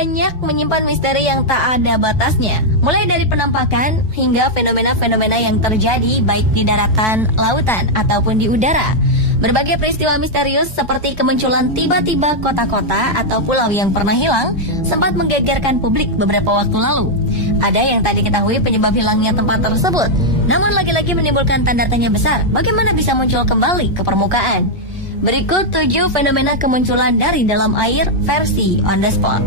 banyak menyimpan misteri yang tak ada batasnya. Mulai dari penampakan hingga fenomena-fenomena yang terjadi baik di daratan, lautan, ataupun di udara. Berbagai peristiwa misterius seperti kemunculan tiba-tiba kota-kota atau pulau yang pernah hilang sempat menggegerkan publik beberapa waktu lalu. Ada yang tak diketahui penyebab hilangnya tempat tersebut, namun lagi-lagi menimbulkan tanda tanya besar bagaimana bisa muncul kembali ke permukaan. Berikut 7 fenomena kemunculan dari dalam air versi on the spot.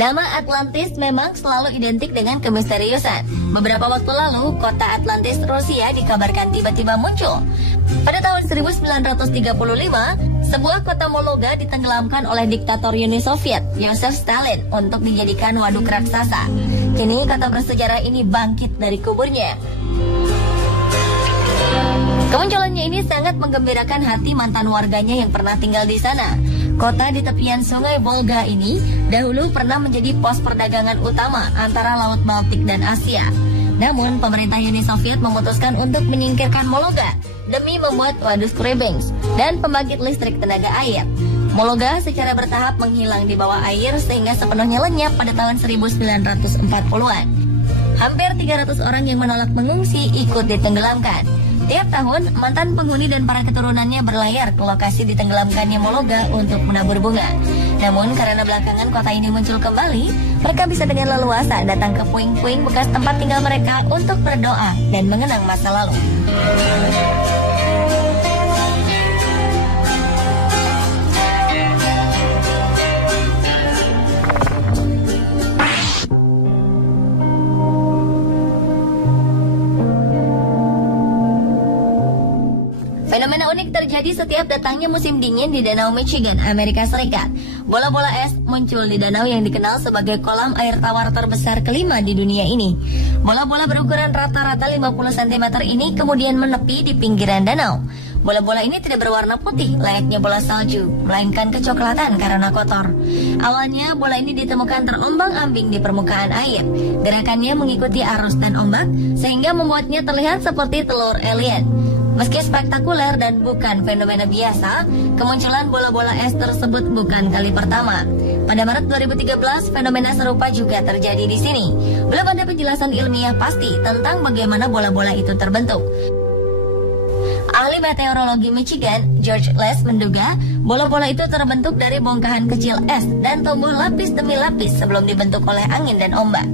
Nama Atlantis memang selalu identik dengan kemisteriusan. Beberapa waktu lalu, kota Atlantis Rusia dikabarkan tiba-tiba muncul. Pada tahun 1935, sebuah kota Mologa ditenggelamkan oleh diktator Uni Soviet, Joseph Stalin, untuk dijadikan waduk raksasa. Kini kota bersejarah ini bangkit dari kuburnya. Kemunculannya ini sangat menggembirakan hati mantan warganya yang pernah tinggal di sana. Kota di tepian sungai Volga ini dahulu pernah menjadi pos perdagangan utama antara Laut Baltik dan Asia. Namun, pemerintah Uni Soviet memutuskan untuk menyingkirkan Mologa demi membuat waduk Skrebens dan pembangkit listrik tenaga air. Mologa secara bertahap menghilang di bawah air sehingga sepenuhnya lenyap pada tahun 1940-an. Hampir 300 orang yang menolak mengungsi ikut ditenggelamkan. Tiap tahun, mantan penghuni dan para keturunannya berlayar ke lokasi ditenggelamkannya Mologa untuk menabur bunga. Namun, karena belakangan kota ini muncul kembali, mereka bisa dengan leluasa datang ke puing-puing bekas tempat tinggal mereka untuk berdoa dan mengenang masa lalu. Fenomena unik terjadi setiap datangnya musim dingin di Danau Michigan, Amerika Serikat. Bola-bola es muncul di danau yang dikenal sebagai kolam air tawar terbesar kelima di dunia ini. Bola-bola berukuran rata-rata 50 cm ini kemudian menepi di pinggiran danau. Bola-bola ini tidak berwarna putih layaknya bola salju, melainkan kecoklatan karena kotor. Awalnya bola ini ditemukan terombang-ambing di permukaan air. Gerakannya mengikuti arus dan ombak sehingga membuatnya terlihat seperti telur alien. Meski spektakuler dan bukan fenomena biasa, kemunculan bola-bola es tersebut bukan kali pertama. Pada Maret 2013, fenomena serupa juga terjadi di sini. Belum ada penjelasan ilmiah pasti tentang bagaimana bola-bola itu terbentuk. Ahli meteorologi Michigan, George Les, menduga bola-bola itu terbentuk dari bongkahan kecil es dan tumbuh lapis demi lapis sebelum dibentuk oleh angin dan ombak.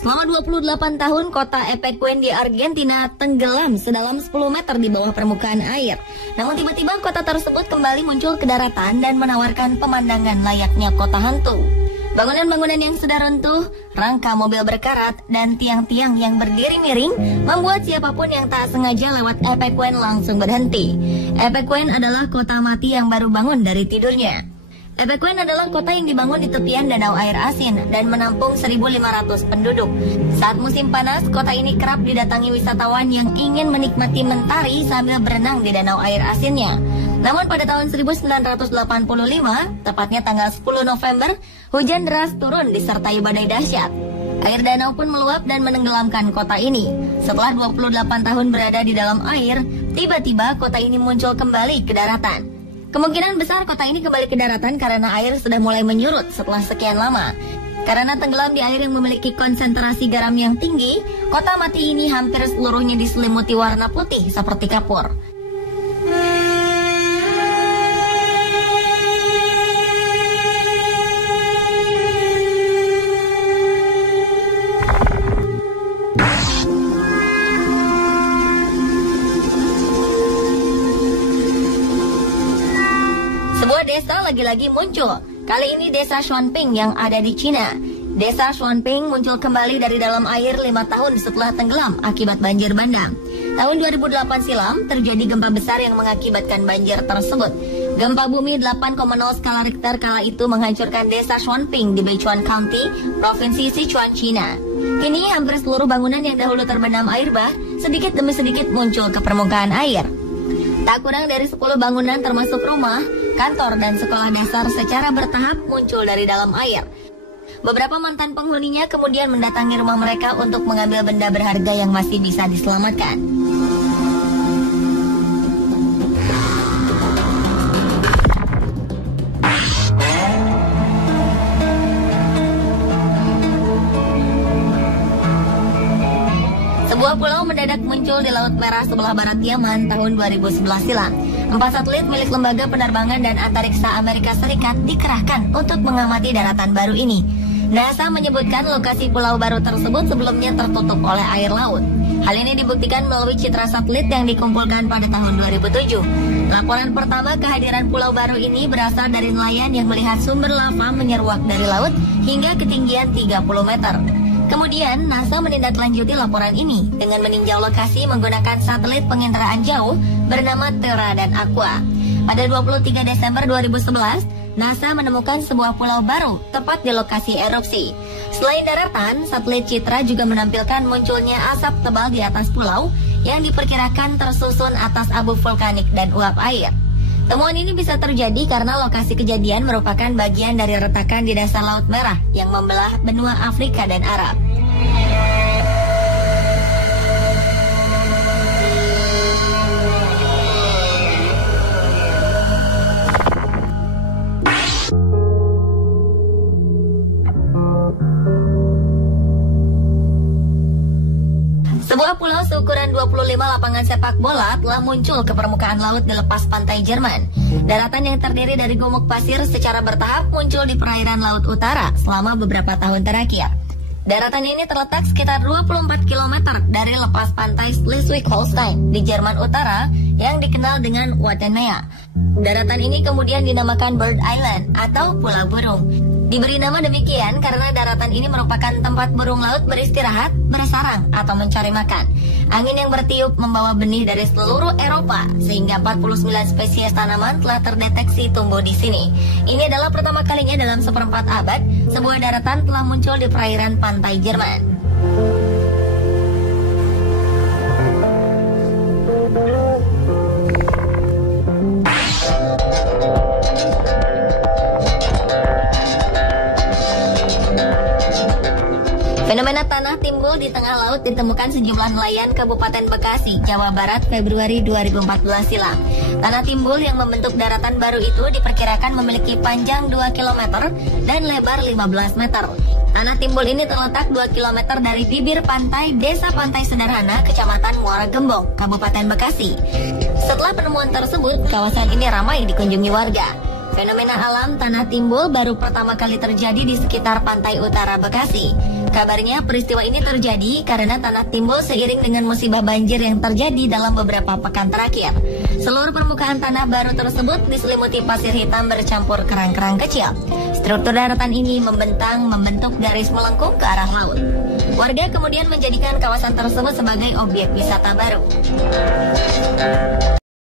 Selama 28 tahun, kota Epecuén di Argentina tenggelam sedalam 10 meter di bawah permukaan air. Namun tiba-tiba kota tersebut kembali muncul ke daratan dan menawarkan pemandangan layaknya kota hantu. Bangunan-bangunan yang sudah runtuh, rangka mobil berkarat, dan tiang-tiang yang berdiri miring membuat siapapun yang tak sengaja lewat Epecuén langsung berhenti. Epecuén adalah kota mati yang baru bangun dari tidurnya. Epecuén adalah kota yang dibangun di tepian danau air asin dan menampung 1.500 penduduk. Saat musim panas, kota ini kerap didatangi wisatawan yang ingin menikmati mentari sambil berenang di danau air asinnya. Namun pada tahun 1985, tepatnya tanggal 10 November, hujan deras turun disertai badai dahsyat. Air danau pun meluap dan menenggelamkan kota ini. Setelah 28 tahun berada di dalam air, tiba-tiba kota ini muncul kembali ke daratan. Kemungkinan besar kota ini kembali ke daratan karena air sudah mulai menyurut setelah sekian lama. Karena tenggelam di air yang memiliki konsentrasi garam yang tinggi, kota mati ini hampir seluruhnya diselimuti warna putih seperti kapur. Sebuah desa lagi-lagi muncul. Kali ini desa Xuanping yang ada di Cina. Desa Xuanping muncul kembali dari dalam air 5 tahun setelah tenggelam akibat banjir bandang. Tahun 2008 silam terjadi gempa besar yang mengakibatkan banjir tersebut. Gempa bumi 8,0 skala Richter kala itu menghancurkan desa Shuanping di Beichuan County, Provinsi Sichuan, China. Kini hampir seluruh bangunan yang dahulu terbenam air bah sedikit demi sedikit muncul ke permukaan air. Tak kurang dari 10 bangunan termasuk rumah, kantor, dan sekolah dasar secara bertahap muncul dari dalam air. Beberapa mantan penghuninya kemudian mendatangi rumah mereka untuk mengambil benda berharga yang masih bisa diselamatkan. Sebuah pulau mendadak muncul di Laut Merah sebelah barat Yaman tahun 2011 silam. 4 satelit milik Lembaga Penerbangan dan Antariksa Amerika Serikat dikerahkan untuk mengamati daratan baru ini. NASA menyebutkan lokasi pulau baru tersebut sebelumnya tertutup oleh air laut. Hal ini dibuktikan melalui citra satelit yang dikumpulkan pada tahun 2007. Laporan pertama kehadiran pulau baru ini berasal dari nelayan yang melihat sumber lava menyeruak dari laut hingga ketinggian 30 meter. Kemudian, NASA menindaklanjuti laporan ini dengan meninjau lokasi menggunakan satelit penginderaan jauh bernama Terra dan Aqua. Pada 23 Desember 2011, NASA menemukan sebuah pulau baru tepat di lokasi erupsi. Selain daratan, satelit citra juga menampilkan munculnya asap tebal di atas pulau yang diperkirakan tersusun atas abu vulkanik dan uap air. Temuan ini bisa terjadi karena lokasi kejadian merupakan bagian dari retakan di dasar Laut Merah yang membelah benua Afrika dan Arab. Sebuah pulau seukuran 25 lapangan sepak bola telah muncul ke permukaan laut di lepas pantai Jerman. Daratan yang terdiri dari gumuk pasir secara bertahap muncul di perairan Laut Utara selama beberapa tahun terakhir. Daratan ini terletak sekitar 24 km dari lepas pantai Schleswig-Holstein di Jerman Utara yang dikenal dengan Wattenmea. Daratan ini kemudian dinamakan Bird Island atau Pulau Burung. Diberi nama demikian karena daratan ini merupakan tempat burung laut beristirahat, bersarang, atau mencari makan. Angin yang bertiup membawa benih dari seluruh Eropa, sehingga 49 spesies tanaman telah terdeteksi tumbuh di sini. Ini adalah pertama kalinya dalam seperempat abad, sebuah daratan telah muncul di perairan pantai Jerman. Fenomena tanah timbul di tengah laut ditemukan sejumlah nelayan Kabupaten Bekasi, Jawa Barat, Februari 2014 silam. Tanah timbul yang membentuk daratan baru itu diperkirakan memiliki panjang 2 km dan lebar 15 meter. Tanah timbul ini terletak 2 km dari bibir pantai Desa Pantai Sederhana, Kecamatan Muara Gembong, Kabupaten Bekasi. Setelah penemuan tersebut, kawasan ini ramai dikunjungi warga. Fenomena alam tanah timbul baru pertama kali terjadi di sekitar pantai utara Bekasi. Kabarnya peristiwa ini terjadi karena tanah timbul seiring dengan musibah banjir yang terjadi dalam beberapa pekan terakhir. Seluruh permukaan tanah baru tersebut diselimuti pasir hitam bercampur kerang-kerang kecil. Struktur daratan ini membentuk garis melengkung ke arah laut. Warga kemudian menjadikan kawasan tersebut sebagai objek wisata baru.